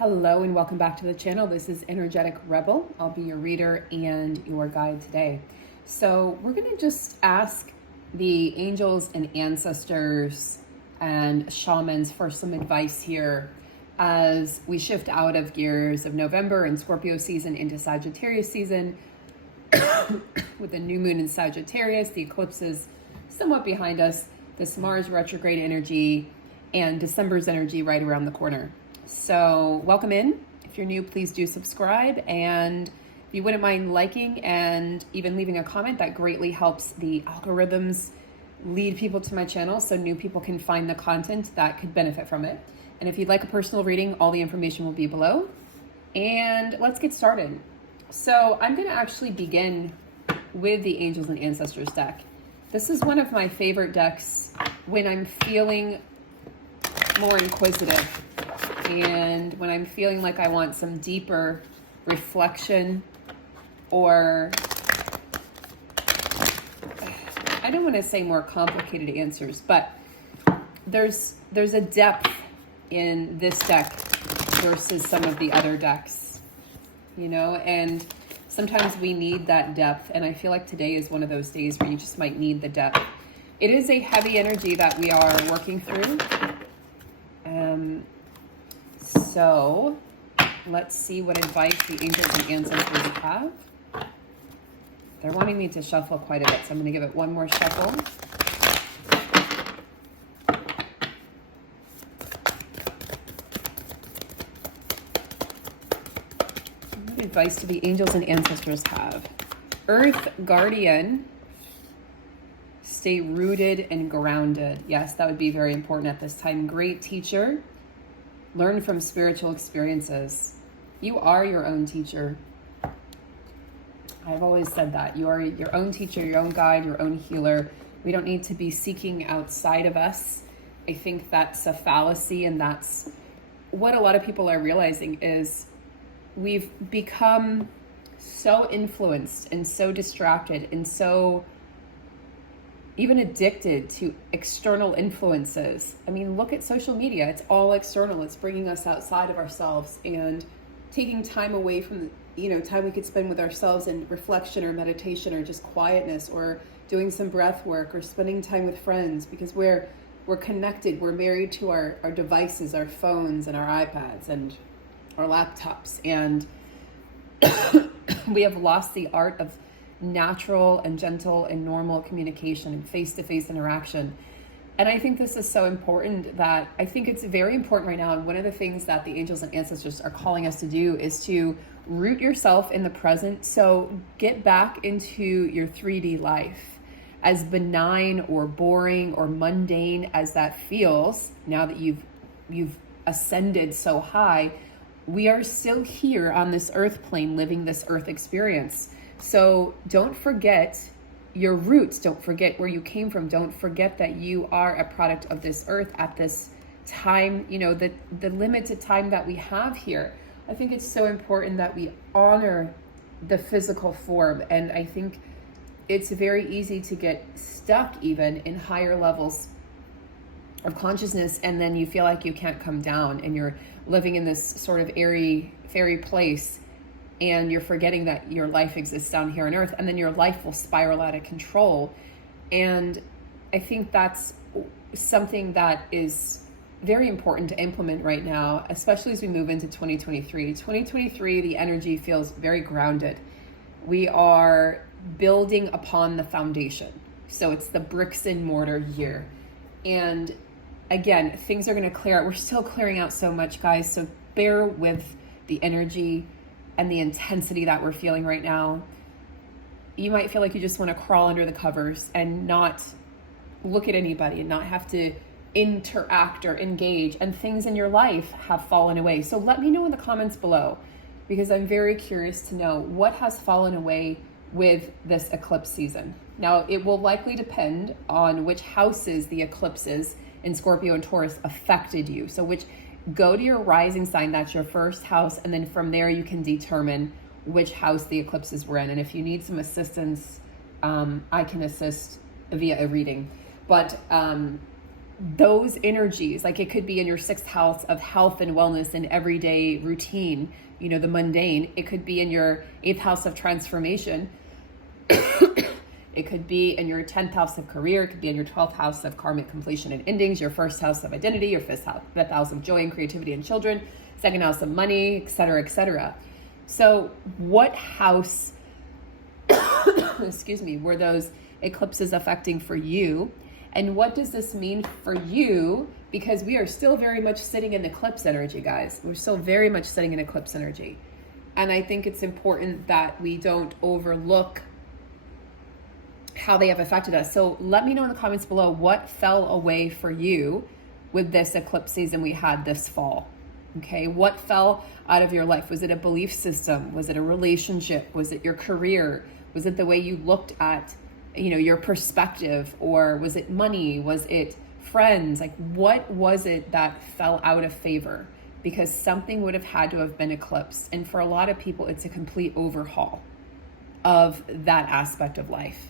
Hello and welcome back to the channel. This is Energetic Rebel. I'll be your reader and your guide today. So we're going to just ask the angels and ancestors and shamans for some advice here as we shift out of gears of November and Scorpio season into Sagittarius season with the new moon in Sagittarius, the eclipse is somewhat behind us, this Mars retrograde energy, and December's energy right around the corner. So welcome in. If you're new, please do subscribe. And if you wouldn't mind liking and even leaving a comment, that greatly helps the algorithms lead people to my channel so new people can find the content that could benefit from it. And if you'd like a personal reading, all the information will be below. And let's get started. So I'm going to actually begin with the Angels and Ancestors deck. This is one of my favorite decks when I'm feeling more inquisitive and when I'm feeling like I want some deeper reflection, or I don't want to say more complicated answers, but there's a depth in this deck versus some of the other decks, you know, and sometimes we need that depth, and I feel like today is one of those days where you just might need the depth. It is a heavy energy that we are working through. So let's see what advice the angels and ancestors have. They're wanting me to shuffle quite a bit, so I'm going to give it one more shuffle. What advice do the angels and ancestors have? Earth Guardian, stay rooted and grounded. Yes, that would be very important at this time. Great teacher. Learn from spiritual experiences. You are your own teacher. I've always said that. You are your own teacher, your own guide, your own healer. We don't need to be seeking outside of us. I think that's a fallacy, and that's what a lot of people are realizing is we've become so influenced and so distracted and so even addicted to external influences. I mean, look at social media. It's all external. It's bringing us outside of ourselves and taking time away from, time we could spend with ourselves in reflection or meditation or just quietness or doing some breath work or spending time with friends, because we're connected. We're married to our devices, our phones and our iPads and our laptops. And we have lost the art of natural and gentle and normal communication and face-to-face interaction. And I think this is so important that I think it's very important right now. And one of the things that the angels and ancestors are calling us to do is to root yourself in the present. So get back into your 3D life. As benign or boring or mundane as that feels, now that you've ascended so high, we are still here on this earth plane living this earth experience. So don't forget your roots. Don't forget where you came from. Don't forget that you are a product of this earth at this time, the limited time that we have here. I think it's so important that we honor the physical form. And I think it's very easy to get stuck even in higher levels of consciousness. And then you feel like you can't come down and you're living in this sort of airy, fairy place. And you're forgetting that your life exists down here on earth, and then your life will spiral out of control. And I think that's something that is very important to implement right now, especially as we move into 2023. 2023, the energy feels very grounded. We are building upon the foundation. So it's the bricks and mortar year. And again, things are going to clear out. We're still clearing out so much, guys. So bear with the energy and the intensity that we're feeling right now. You might feel like you just want to crawl under the covers and not look at anybody and not have to interact or engage, and things in your life have fallen away. So let me know in the comments below, because I'm very curious to know what has fallen away with this eclipse season. Now, it will likely depend on which houses the eclipses in Scorpio and Taurus affected you. So go to your rising sign, that's your first house, and then from there you can determine which house the eclipses were in. And if you need some assistance, I can assist via a reading. But those energies, like it could be in your 6th house of health and wellness and everyday routine, you know, the mundane. It could be in your 8th house of transformation. It could be in your 10th house of career. It could be in your 12th house of karmic completion and endings, your 1st house of identity, your 5th house of joy and creativity and children, 2nd house of money, etc., etc. So what house, excuse me, were those eclipses affecting for you? And what does this mean for you? Because we are still very much sitting in eclipse energy, guys. We're still very much sitting in eclipse energy. And I think it's important that we don't overlook how they have affected us. So let me know in the comments below what fell away for you with this eclipse season we had this fall. Okay, what fell out of your life? Was it a belief system? Was it a relationship? Was it your career? Was it the way you looked at, you know, your perspective? Or was it money? Was it friends? Like, what was it that fell out of favor? Because something would have had to have been eclipsed. And for a lot of people, it's a complete overhaul of that aspect of life.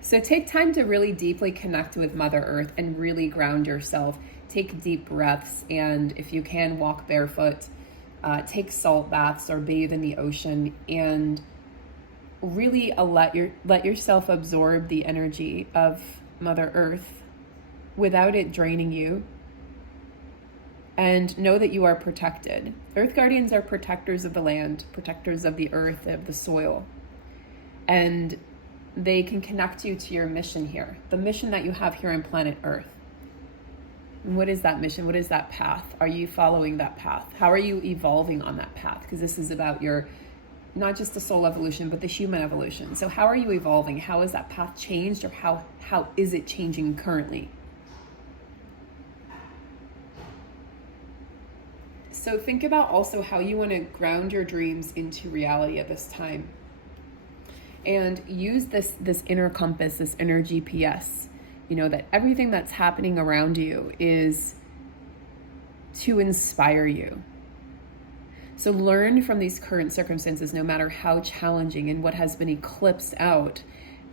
So take time to really deeply connect with Mother Earth and really ground yourself. Take deep breaths, and if you can, walk barefoot, take salt baths or bathe in the ocean, and really let yourself absorb the energy of Mother Earth without it draining you. And know that you are protected. Earth Guardians are protectors of the land, protectors of the earth, of the soil. And they can connect you to your mission here, the mission that you have here on planet Earth. And what is that mission? What is that path? Are you following that path? How are you evolving on that path? Because this is about your, not just the soul evolution, but the human evolution. So how are you evolving? How has that path changed, or how is it changing currently? So think about also how you want to ground your dreams into reality at this time. And use this inner compass, this inner GPS, you know, that everything that's happening around you is to inspire you. So learn from these current circumstances, no matter how challenging and what has been eclipsed out,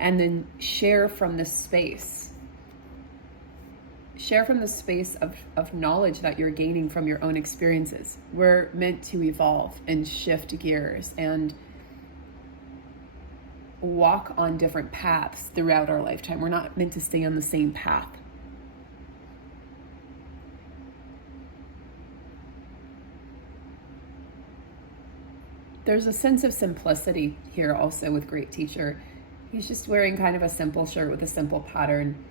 and then share from this space. Share from the space of knowledge that you're gaining from your own experiences. We're meant to evolve and shift gears and walk on different paths throughout our lifetime. We're not meant to stay on the same path. There's a sense of simplicity here also with Great Teacher. He's just wearing kind of a simple shirt with a simple pattern.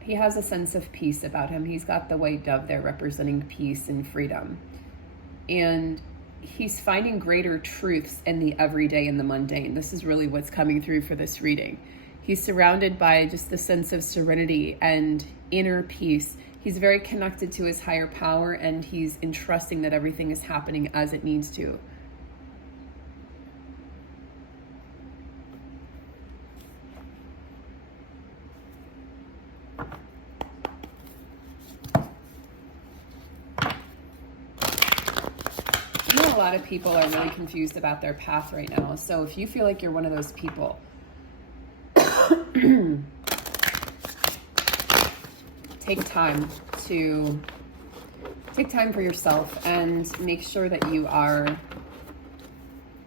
He has a sense of peace about him. He's got the white dove there representing peace and freedom. And he's finding greater truths in the everyday and the mundane. This is really what's coming through for this reading. He's surrounded by just the sense of serenity and inner peace. He's very connected to his higher power, and he's entrusting that everything is happening as it needs to. A lot of people are really confused about their path right now. So if you feel like you're one of those people, take time for yourself and make sure that you are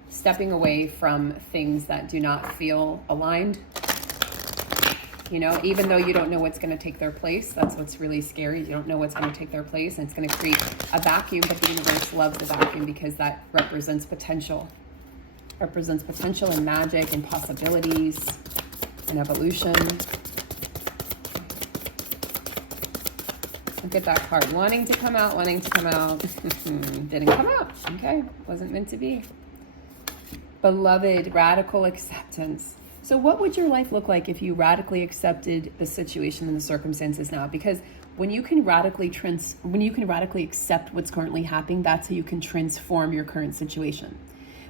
stepping away from things that do not feel aligned. You know, even though you don't know what's going to take their place, that's what's really scary. You don't know what's going to take their place, and it's going to create a vacuum, but the universe loves the vacuum because that represents potential. Represents potential and magic and possibilities and evolution. Look at that card. Wanting to come out, wanting to come out. Didn't come out. Okay, wasn't meant to be. Beloved, radical acceptance. So what would your life look like if you radically accepted the situation and the circumstances now? Because when you can radically accept what's currently happening, that's how you can transform your current situation.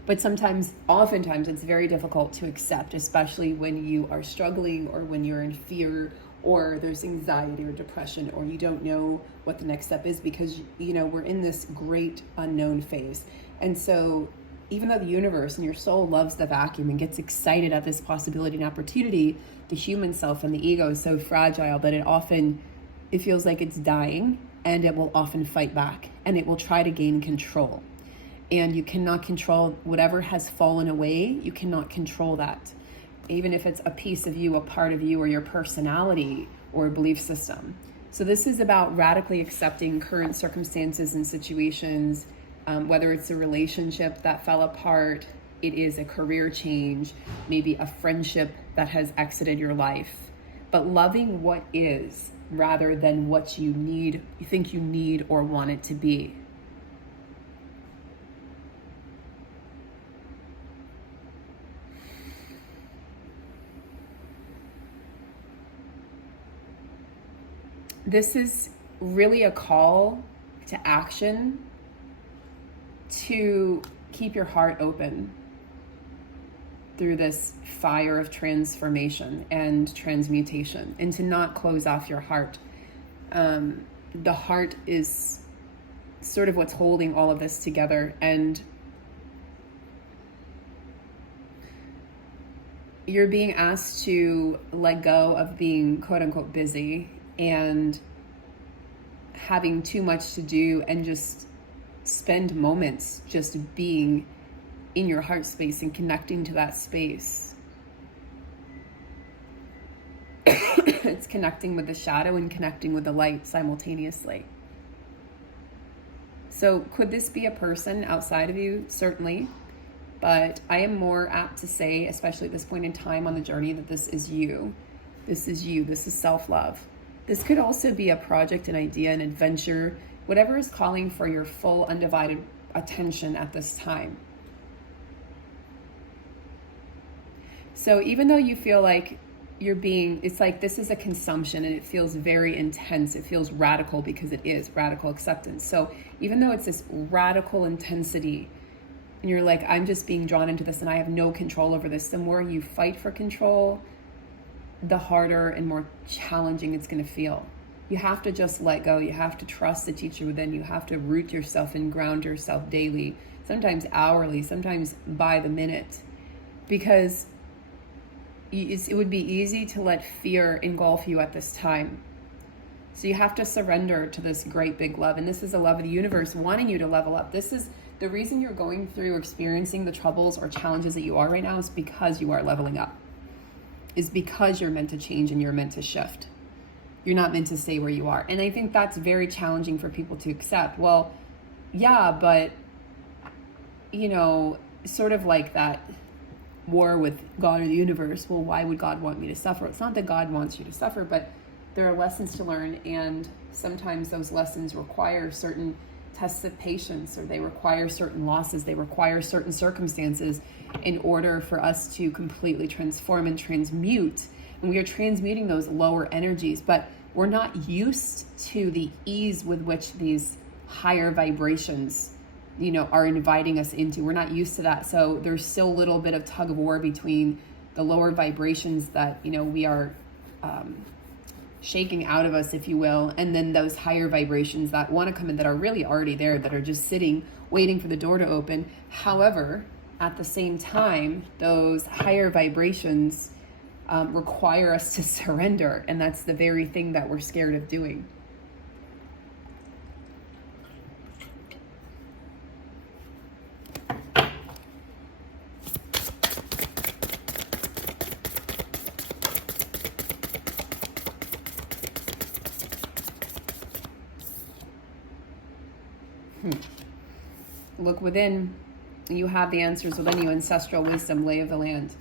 But oftentimes it's very difficult to accept, especially when you are struggling or when you're in fear or there's anxiety or depression or you don't know what the next step is, because, you know, we're in this great unknown phase. And so even though the universe and your soul loves the vacuum and gets excited at this possibility and opportunity, the human self and the ego is so fragile that it feels like it's dying, and it will often fight back, and it will try to gain control. And you cannot control whatever has fallen away. You cannot control that. Even if it's a piece of you, a part of you, or your personality or belief system. So this is about radically accepting current circumstances and situations, whether it's a relationship that fell apart, it is a career change, maybe a friendship that has exited your life, but loving what is rather than what you think you need or want it to be. This is really a call to action, to keep your heart open through this fire of transformation and transmutation, and to not close off your heart. The heart is sort of what's holding all of this together, and you're being asked to let go of being quote unquote busy and having too much to do, and just spend moments just being in your heart space and connecting to that space. It's connecting with the shadow and connecting with the light simultaneously. So could this be a person outside of you? Certainly. But I am more apt to say, especially at this point in time on the journey, that this is you. This is you. This is self-love. This could also be a project, an idea, an adventure, whatever is calling for your full undivided attention at this time. So even though you feel like it's like this is a consumption and it feels very intense, it feels radical because it is radical acceptance. So even though it's this radical intensity and you're like, I'm just being drawn into this and I have no control over this, the more you fight for control, the harder and more challenging it's going to feel. You have to just let go. You have to trust the teacher within. You have to root yourself and ground yourself daily, sometimes hourly, sometimes by the minute, because it would be easy to let fear engulf you at this time. So you have to surrender to this great big love. And this is the love of the universe wanting you to level up. This is the reason you're going through experiencing the troubles or challenges that you are right now, is because you are leveling up. Is because you're meant to change and you're meant to shift. You're not meant to stay where you are. And I think that's very challenging for people to accept. Well, yeah, but, sort of like that war with God or the universe. Well, why would God want me to suffer? It's not that God wants you to suffer, but there are lessons to learn. And sometimes those lessons require certain tests of patience, or they require certain losses. They require certain circumstances in order for us to completely transform and transmute. And we are transmuting those lower energies, but we're not used to the ease with which these higher vibrations, are inviting us into. We're not used to that. So there's still a little bit of tug of war between the lower vibrations that, we are shaking out of us, if you will, and then those higher vibrations that want to come in, that are really already there, that are just sitting, waiting for the door to open. However, at the same time, those higher vibrations require us to surrender, and that's the very thing that we're scared of doing. Look within. You have the answers within you. Ancestral wisdom, lay of the land.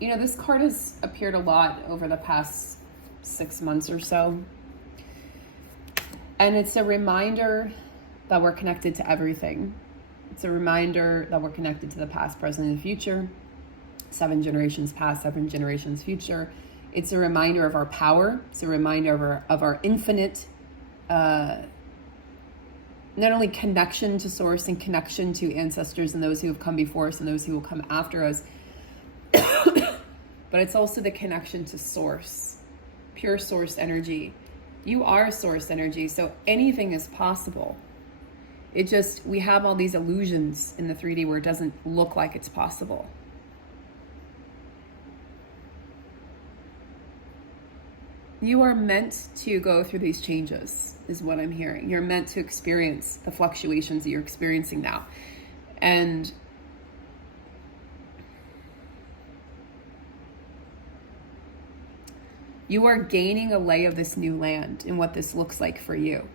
This card has appeared a lot over the past 6 months or so. And it's a reminder that we're connected to everything. It's a reminder that we're connected to the past, present, and future. 7 generations past, 7 generations future. It's a reminder of our power. It's a reminder of our infinite, not only connection to source and connection to ancestors and those who have come before us and those who will come after us, but it's also the connection to source, pure source energy. You are source energy, so anything is possible. We have all these illusions in the 3D where it doesn't look like it's possible. You are meant to go through these changes, is what I'm hearing. You're meant to experience the fluctuations that you're experiencing now. And you are gaining a lay of this new land and what this looks like for you.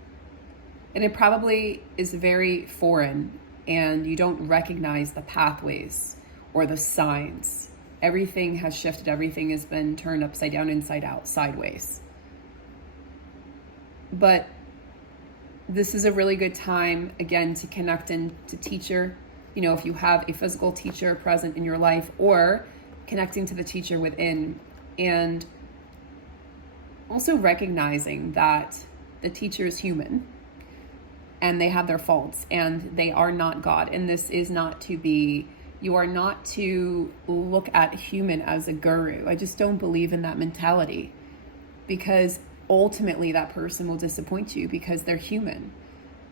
And it probably is very foreign, and you don't recognize the pathways or the signs. Everything has shifted. Everything has been turned upside down, inside out, sideways. But this is a really good time, again, to connect into teacher. If you have a physical teacher present in your life, or connecting to the teacher within, and also recognizing that the teacher is human and they have their faults and they are not God. And this is not to be, you are not to look at human as a guru. I just don't believe in that mentality, because ultimately that person will disappoint you because they're human.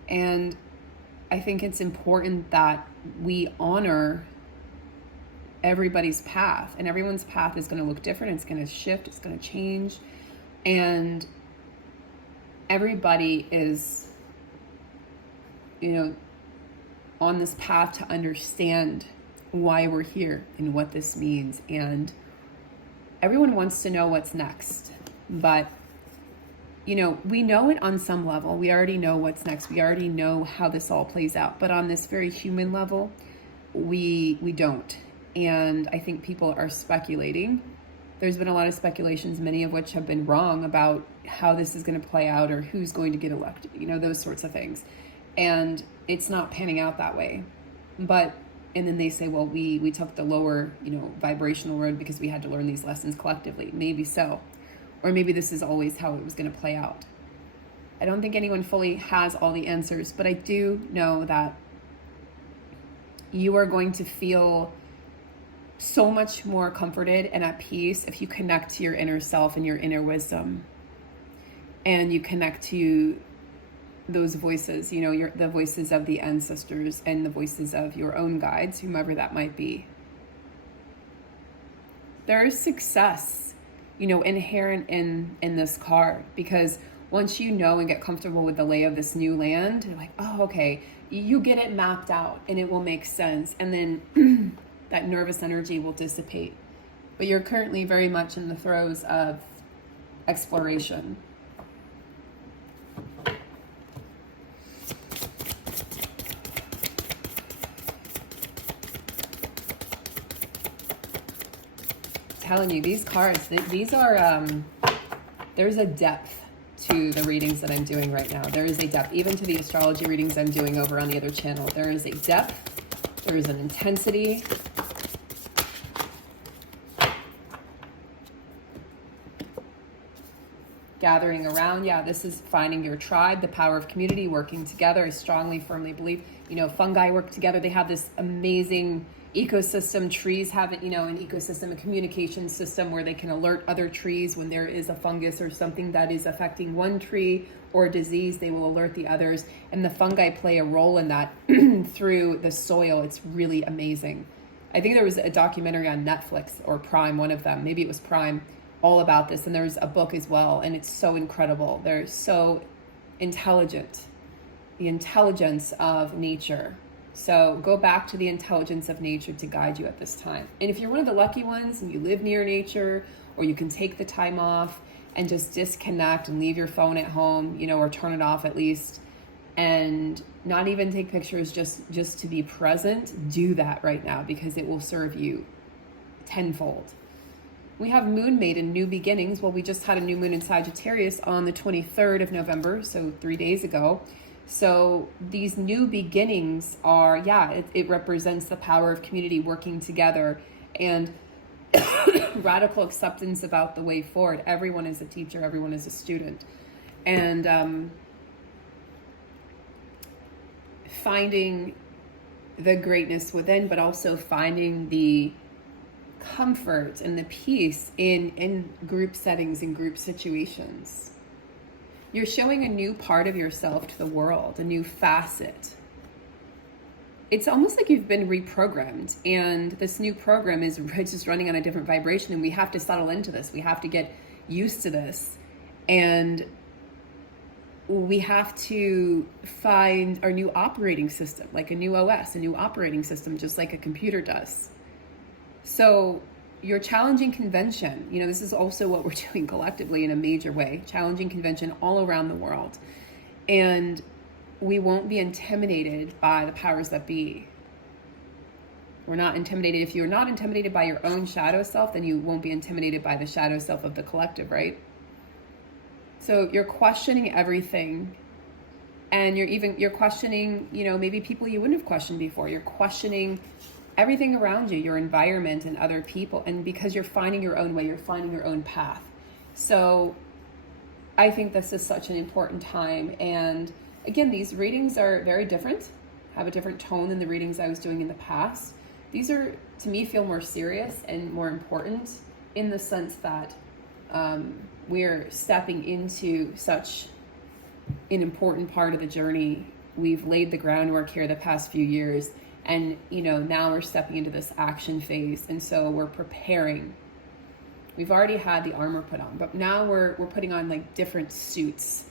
And I think it's important that we honor everybody's path, and everyone's path is going to look different. It's going to shift. It's going to change. And everybody is, on this path to understand why we're here and what this means. And everyone wants to know what's next. But, we know it on some level. We already know what's next. We already know how this all plays out. But on this very human level, we don't. And I think people are speculating. There's been a lot of speculations, many of which have been wrong, about how this is going to play out or who's going to get elected, those sorts of things. And it's not panning out that way. And then they say, well, we took the lower, vibrational road because we had to learn these lessons collectively. Maybe so. Or maybe this is always how it was going to play out. I don't think anyone fully has all the answers, but I do know that you are going to feel so much more comforted and at peace if you connect to your inner self and your inner wisdom, and you connect to those voices, the voices of the ancestors and the voices of your own guides, whomever that might be. There is success, inherent in this card, because once you know and get comfortable with the lay of this new land, you're like, oh, okay, you get it mapped out and it will make sense. And then that nervous energy will dissipate. But you're currently very much in the throes of exploration. Telling you, these cards, these are, there's a depth to the readings that I'm doing right now. There is a depth, even to the astrology readings I'm doing over on the other channel. There is a depth, there is an intensity. Gathering around, this is finding your tribe, the power of community, working together. I strongly, firmly believe, fungi work together. They have this amazing ecosystem. Trees have, an ecosystem, a communication system where they can alert other trees when there is a fungus or something that is affecting one tree or a disease. They will alert the others, and the fungi play a role in that through the soil. It's really amazing. I think there was a documentary on Netflix or Prime, one of them, maybe it was Prime, all about this, and there's a book as well, and it's so incredible. They're so intelligent, the intelligence of nature. So go back to the intelligence of nature to guide you at this time. And if you're one of the lucky ones and you live near nature, or you can take the time off and just disconnect and leave your phone at home, or turn it off at least, and not even take pictures, just to be present, do that right now, because it will serve you tenfold. We have Moon Maiden, New Beginnings. Well, we just had a new moon in Sagittarius on the 23rd of November, so 3 days ago. So these new beginnings are, it represents the power of community working together and radical acceptance about the way forward. Everyone is a teacher, everyone is a student. And finding the greatness within, but also finding the comfort and the peace in group settings and group situations. You're showing a new part of yourself to the world, a new facet. it's almost like you've been reprogrammed, and this new program is just running on a different vibration, and we have to settle into this. We have to get used to this, and we have to find our new operating system, like a new OS, a new operating system, just like a computer does. So your challenging convention, this is also what we're doing collectively in a major way, challenging convention all around the world. And we won't be intimidated by the powers that be. We're not intimidated. If you're not intimidated by your own shadow self, then you won't be intimidated by the shadow self of the collective, right? So you're questioning everything, and you're questioning, maybe people you wouldn't have questioned before. You're questioning everything around you, your environment and other people, and because you're finding your own way, you're finding your own path. So I think this is such an important time. And again, these readings are very different, have a different tone than the readings I was doing in the past. These are, to me, feel more serious and more important in the sense that we're stepping into such an important part of the journey. We've laid the groundwork here the past few years, and now we're stepping into this action phase, and so we're preparing. We've already had the armor put on, but now we're putting on like different suits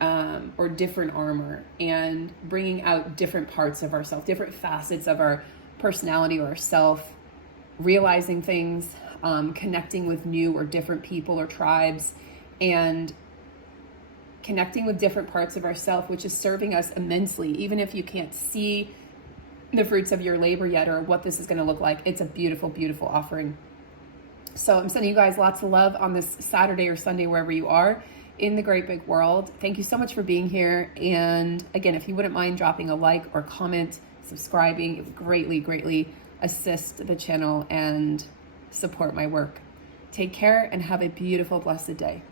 or different armor, and bringing out different parts of ourselves, different facets of our personality or ourself, realizing things, connecting with new or different people or tribes, and connecting with different parts of ourself, which is serving us immensely. Even if you can't see the fruits of your labor yet, or what this is going to look like, it's a beautiful, beautiful offering. So I'm sending you guys lots of love on this Saturday or Sunday, wherever you are in the great big world. Thank you so much for being here. And again, if you wouldn't mind dropping a like or comment, subscribing, it would greatly, greatly assist the channel and support my work. Take care and have a beautiful, blessed day.